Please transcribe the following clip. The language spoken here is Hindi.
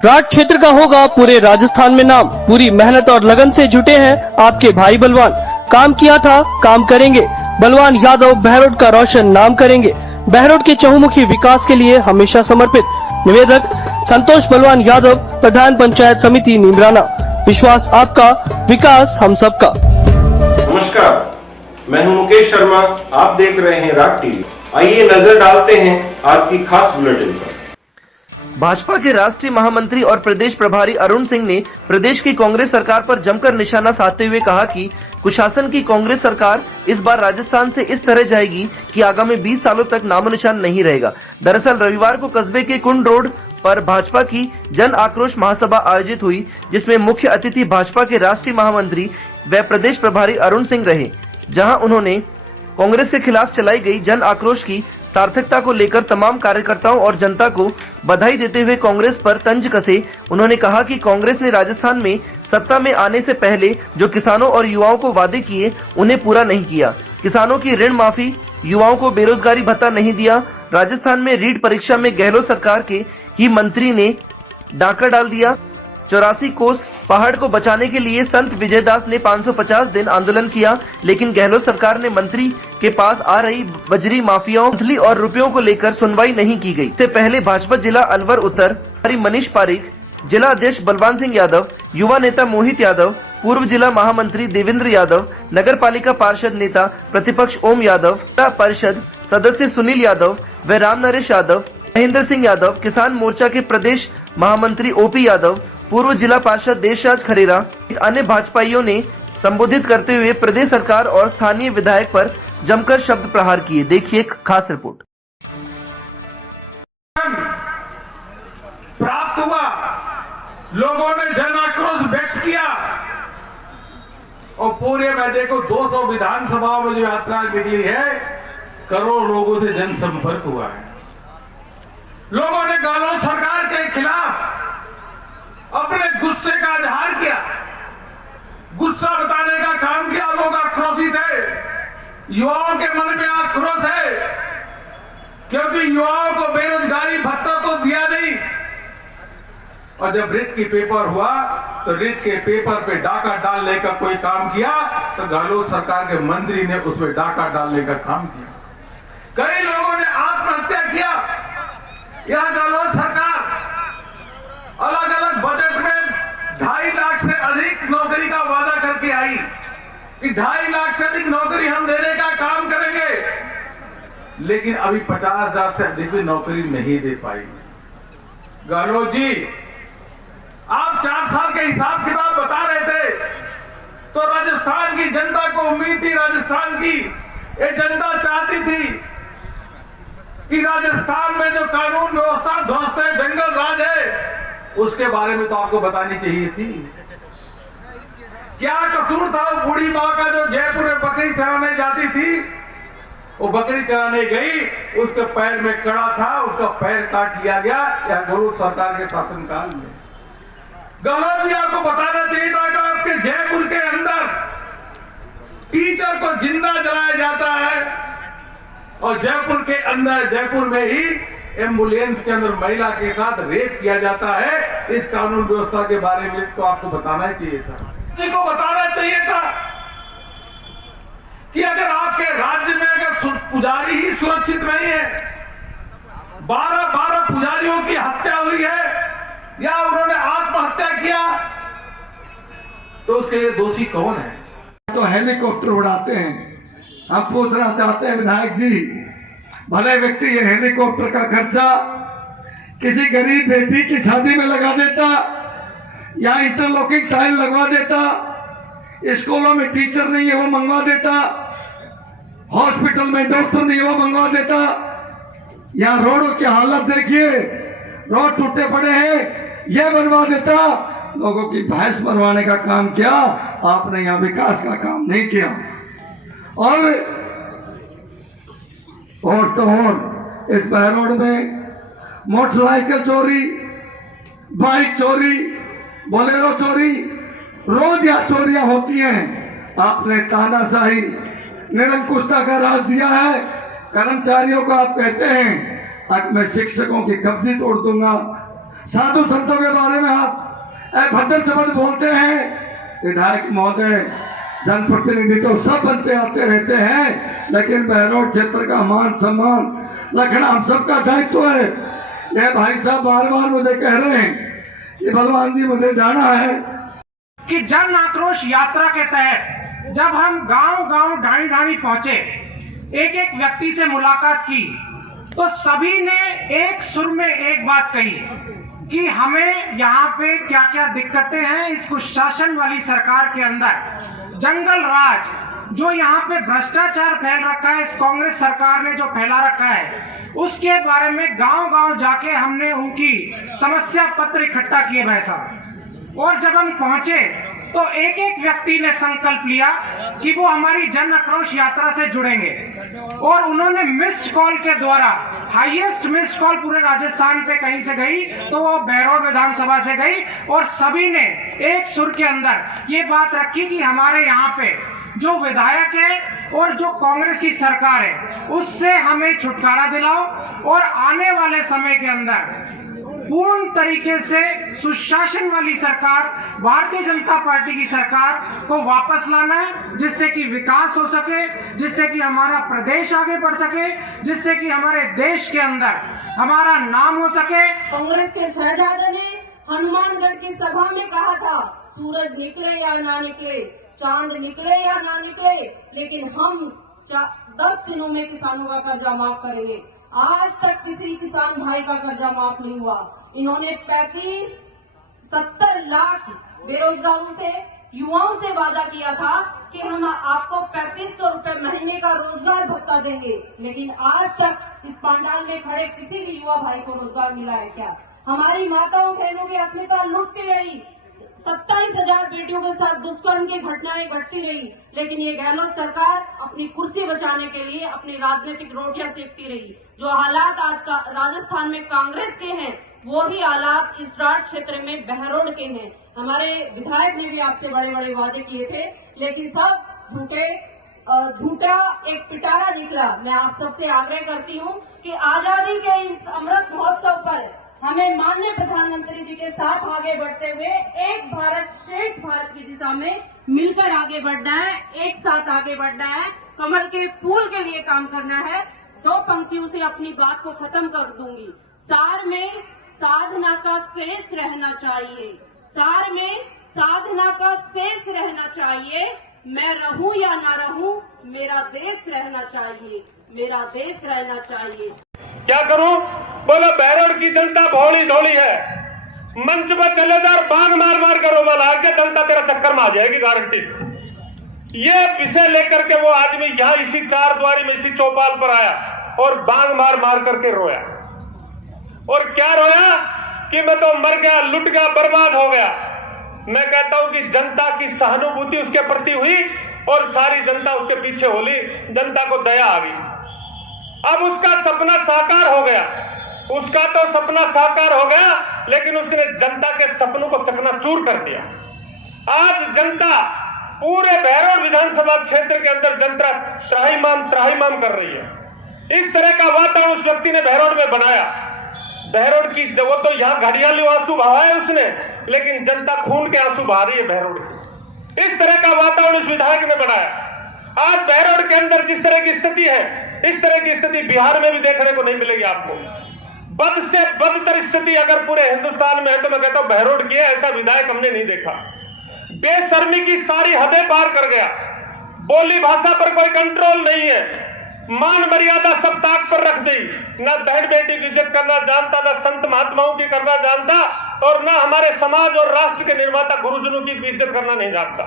राठ क्षेत्र का होगा पूरे राजस्थान में नाम। पूरी मेहनत और लगन से जुटे हैं आपके भाई बलवान। काम किया था, काम करेंगे। बलवान यादव बहरोड का रोशन नाम करेंगे। बहरोड के चहुमुखी विकास के लिए हमेशा समर्पित। निवेदक संतोष बलवान यादव, प्रधान पंचायत समिति नीमराना। विश्वास आपका, विकास हम सबका। नमस्कार, मैं हूं मुकेश शर्मा। आप देख रहे हैं राठ टीवी। आइए नजर डालते हैं आज की खास बुलेटिन पर। भाजपा के राष्ट्रीय महामंत्री और प्रदेश प्रभारी अरुण सिंह ने प्रदेश की कांग्रेस सरकार पर जमकर निशाना साधते हुए कहा कि कुशासन की कांग्रेस सरकार इस बार राजस्थान से इस तरह जाएगी कि आगामी 20 सालों तक नामो निशान नहीं रहेगा। दरअसल रविवार को कस्बे के कुंड रोड पर भाजपा की जन आक्रोश महासभा आयोजित हुई, जिसमें मुख्य अतिथि भाजपा के राष्ट्रीय महामंत्री व प्रदेश प्रभारी अरुण सिंह रहे। जहां उन्होंने कांग्रेस के खिलाफ चलाई गई जन आक्रोश की सार्थकता को लेकर तमाम कार्यकर्ताओं और जनता को बधाई देते हुए कांग्रेस पर तंज कसे। उन्होंने कहा कि कांग्रेस ने राजस्थान में सत्ता में आने से पहले जो किसानों और युवाओं को वादे किए उन्हें पूरा नहीं किया। किसानों की ऋण माफी, युवाओं को बेरोजगारी भत्ता नहीं दिया। राजस्थान में रीट परीक्षा में गहलोत सरकार के ही मंत्री ने डाका डाल दिया। 84 कोस पहाड़ को बचाने के लिए संत विजयदास ने 550 दिन आंदोलन किया, लेकिन गहलोत सरकार ने मंत्री के पास आ रही बजरी माफियाओं और रुपयों को लेकर सुनवाई नहीं की गई। इससे पहले भाजपा जिला अलवर उत्तर मनीष पारिक, जिला अध्यक्ष बलवान सिंह यादव, युवा नेता मोहित यादव, पूर्व जिला महामंत्री देवेंद्र यादव, नगर पालिका पार्षद नेता प्रतिपक्ष ओम यादव, जिला परिषद सदस्य सुनील यादव व राम नरेश यादव, महेंद्र सिंह यादव, किसान मोर्चा के प्रदेश महामंत्री ओपी यादव, पूर्व जिला पार्षद देशराज खरेरा, अन्य भाजपाइयों ने संबोधित करते हुए प्रदेश सरकार और स्थानीय विधायक पर जमकर शब्द प्रहार किए। देखिए खास रिपोर्ट। प्राप्त हुआ, लोगों ने जन आक्रोश व्यक्त किया और पूरे में देखो 200 विधानसभाओं में जो यात्रा निकली है, करोड़ लोगों से जनसंपर्क हुआ है। लोगों ने गहलोत सरकार के खिलाफ अपने गुस्से का इजहार किया, गुस्सा बताने का काम किया। लोग आक्रोशित है, युवाओं के मन में आक्रोश है, क्योंकि युवाओं को बेरोजगारी भत्ता तो दिया नहीं। और जब रिट की पेपर हुआ तो रिट के पेपर पे डाका डालने का कोई काम किया तो गहलोत सरकार के मंत्री ने उसमें डाका डालने का काम किया। कई लोगों ने आत्महत्या किया। यह गहलोत सरकार अलग अलग बजट में 2.5 लाख से अधिक नौकरी का वादा करके आई कि 2.5 लाख से अधिक नौकरी हम देने का काम करेंगे, लेकिन अभी 50,000 से अधिक भी नौकरी नहीं दे पाई। गहलोत जी, आप 4 साल के हिसाब किताब बता रहे थे तो राजस्थान की जनता को उम्मीद थी, राजस्थान की ये जनता चाहती थी कि राजस्थान में जो कानून व्यवस्था ध्वस्त है, जंगल राज है, उसके बारे में तो आपको बतानी चाहिए थी। क्या कसूर था वो बूढ़ी माँ का जो जयपुर में बकरी चराने जाती थी? वो बकरी चराने गई, उसके पैर में कड़ा था, उसका पैर काट लिया गया। यह गहलोत सरकार के शासनकाल में। गहलोत जी, आपको बताना चाहिए था कि आपके जयपुर के अंदर टीचर को जिंदा जलाया जाता है और जयपुर के अंदर, जयपुर में ही एम्बुलेंस के अंदर महिला के साथ रेप किया जाता है। इस कानून व्यवस्था के बारे में तो आपको बताना ही चाहिए था, को बताना चाहिए था कि अगर आपके राज्य में अगर पुजारी ही सुरक्षित नहीं है, 12 पुजारियों की हत्या हुई है या उन्होंने आत्महत्या किया, तो उसके लिए दोषी कौन है? तो हेलीकॉप्टर उड़ाते हैं। हम पूछना चाहते हैं विधायक जी, भले व्यक्ति ये हेलीकॉप्टर का खर्चा किसी गरीब बेटी की शादी में लगा देता या इंटरलॉकिंग टाइल लगवा देता, स्कूलों में टीचर नहीं है वो मंगवा देता, हॉस्पिटल में डॉक्टर नहीं है वो मंगवा देता। यहाँ रोडों की हालत देखिए, रोड टूटे पड़े हैं, ये बनवा देता। लोगों की भैंस बनवाने का काम किया आपने, यहाँ विकास का काम नहीं किया। और तो और इस बहरोड में मोटरसाइकिल चोरी, बाइक चोरी, बोलेरो चोरी, रोज यह चोरियां होती हैं। आपने तानाशाही, निरंकुशता का राज दिया है। कर्मचारियों को आप कहते हैं अब मैं शिक्षकों की कब्जी तोड़ दूंगा, साधु संतों के बारे में आप भद्र शब्द बोलते हैं। विधायक महोदय, जनप्रतिनिधि तो सब बनते आते रहते हैं, लेकिन बहरोड क्षेत्र का मान सम्मान रखना हम सबका दायित्व है। यह भाई साहब बार बार मुझे कह रहे हैं कि बलवान जी मुझे जाना है कि जन आक्रोश यात्रा के तहत जब हम गांव-गांव ढाणी-ढाणी पहुंचे, एक एक व्यक्ति से मुलाकात की, तो सभी ने एक सुर में एक बात कही कि हमें यहाँ पे क्या क्या दिक्कतें हैं इस कुशासन वाली सरकार के अंदर। जंगल राज जो यहाँ पे भ्रष्टाचार फैल रखा है, इस कांग्रेस सरकार ने जो फैला रखा है, उसके बारे में गांव-गांव जाके हमने उनकी समस्या पत्र इकट्ठा किए भाई साहब। और जब हम पहुंचे तो एक एक व्यक्ति ने संकल्प लिया कि वो हमारी जन आक्रोश यात्रा से जुड़ेंगे, और उन्होंने मिस्ड कॉल के द्वारा, हाईएस्ट मिस्ड कॉल पूरे राजस्थान पे कहीं से गई तो वो बहरोड विधानसभा से गई, और सभी ने एक सुर के अंदर ये बात रखी कि हमारे यहाँ पे जो विधायक है और जो कांग्रेस की सरकार है उससे हमें छुटकारा दिलाओ, और आने वाले समय के अंदर पूर्ण तरीके से सुशासन वाली सरकार, भारतीय जनता पार्टी की सरकार को वापस लाना है, जिससे कि विकास हो सके, जिससे कि हमारा प्रदेश आगे बढ़ सके, जिससे कि हमारे देश के अंदर हमारा नाम हो सके। कांग्रेस के शहजादे ने हनुमानगढ़ की सभा में कहा था, सूरज निकले या ना निकले, चांद निकले या ना निकले, लेकिन हम 10 दिनों में किसानों का कर्जा माफ करेंगे। आज तक किसी किसान भाई का कर्जा माफ नहीं हुआ। इन्होंने 70 लाख बेरोजगारों से, युवाओं से वादा किया था कि हम आपको 3500 रुपए महीने का रोजगार भत्ता देंगे, लेकिन आज तक इस पंडाल में खड़े किसी भी युवा भाई को रोजगार मिला है क्या? हमारी माताओं बहनों की अस्मिता लुटती रही, 27,000 बेटियों के साथ दुष्कर्म की घटनाएं घटती रही, लेकिन ये गहलोत सरकार अपनी कुर्सी बचाने के लिए अपनी राजनीतिक रोटियां सेकती रही। जो हालात आज का राजस्थान में कांग्रेस के हैं, वो ही हालात इस राज क्षेत्र में बहरोड के हैं। हमारे विधायक ने भी आपसे बड़े बड़े वादे किए थे, लेकिन सब झूठा एक पिटारा निकला। मैं आप सबसे आग्रह करती हूँ कि आजादी के इस अमृत महोत्सव पर हमें माननीय प्रधानमंत्री जी के साथ आगे बढ़ते हुए एक भारत श्रेष्ठ भारत की दिशा में मिलकर आगे बढ़ना है, एक साथ आगे बढ़ना है, कमल के फूल के लिए काम करना है। 2 पंक्तियों से अपनी बात को खत्म कर दूंगी। सार में साधना का शेष रहना चाहिए, सार में साधना का शेष रहना चाहिए, मैं रहूं या ना रहूं, मेरा देश रहना चाहिए, मेरा देश रहना चाहिए। क्या करूं? बोलो बहरोड की जनता भोली ढोली है, मंच पर चले जा और बांग मार मार कर रोमा ला के जनता तेरा चक्कर में आ जाएगी गारंटी से। ये विषय लेकर के वो आदमी यहाँ इसी 4 द्वारी में इसी चौपाल पर आया और बांग मार मार करके रोया। और क्या रोया कि मैं तो मर गया, लुट गया, बर्बाद हो गया। मैं कहता हूं कि जनता की सहानुभूति उसके प्रति हुई और सारी जनता उसके पीछे होली, जनता को दया आ गई। अब उसका सपना साकार हो गया, उसका तो सपना साकार हो गया, लेकिन उसने जनता के सपनों को चकनाचूर कर दिया। आज जनता पूरे बहरोड विधानसभा क्षेत्र के अंदर जनता त्राहिमाम कर रही है। इस तरह का वातावरण उस व्यक्ति ने बहरोड में बनाया। बहरोड की वो तो यहाँ घड़ियाली आंसू बहाए उसने, लेकिन जनता खून के आंसू बहा रही है बहरोड की। इस तरह का वातावरण उस विधायक ने बनाया। आज बहरोड के अंदर जिस तरह की स्थिति है, इस तरह की स्थिति बिहार में भी देखने को नहीं मिलेगी आपको। बद से बदतर स्थिति अगर पूरे हिंदुस्तान में है तो मैं कहता हूं बहरोड की है। ऐसा विधायक हमने नहीं देखा। बेशर्मी की सारी हदें पार कर गया। बोली भाषा पर कोई कंट्रोल नहीं है, मान मर्यादा सब ताक पर रख दी। ना बहन बेटी की इज्जत करना जानता, ना संत महात्माओं की करना जानता, और ना हमारे समाज और राष्ट्र के निर्माता गुरुजनों की इज्जत करना नहीं जानता।